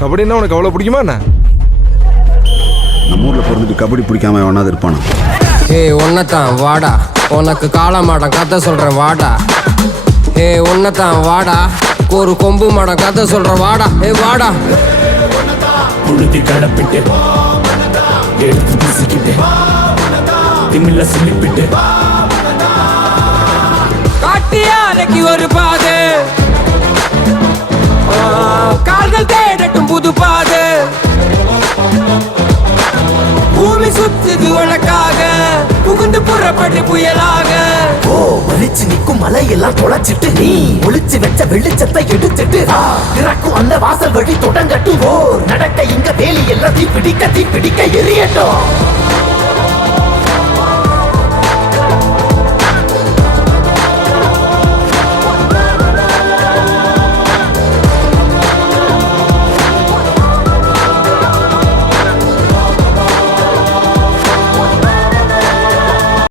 கபடின்னா உனக்கு அவ்வளோ பிடிக்குமா என்ன? நம்ம ஊரில் பிறந்துட்டு கபடி பிடிக்காம வேணாது இருப்பானா? ஏய் ஒன்னத்தான் வாடா, உனக்கு காளை மாடம் கதை சொல்கிறேன் வாடா. ஏய் ஒன்னத்தான் வாடா, ஒரு கொம்பு மாடம் கதை சொல்கிறேன் வாடா. ஏய் வாடா. புழுதி கடப்பிட்டு எடுத்து வீசிக்கிட்டு திமில்ல சொல்லிப்பிட்டு காட்டியாரைக்கு ஒரு பாது, கால்கள் தேடட்டும் புது பாது. பூமி சுத்துது உனக்காக, புகுந்து புறப்பட்டு புயலாக. ஓ ஒளிச்சு நிற்கும் மலையெல்லாம் தொலைச்சிட்டு நீ ஒளிச்சு வச்ச வெளிச்சத்தை எடுத்துட்டு திறக்கும் அந்த வாசல் வழி தொடங்கட்டும். ஓ நடக்க இங்க வேலி எல்லாம் தீ பிடிக்க எரியட்டும்.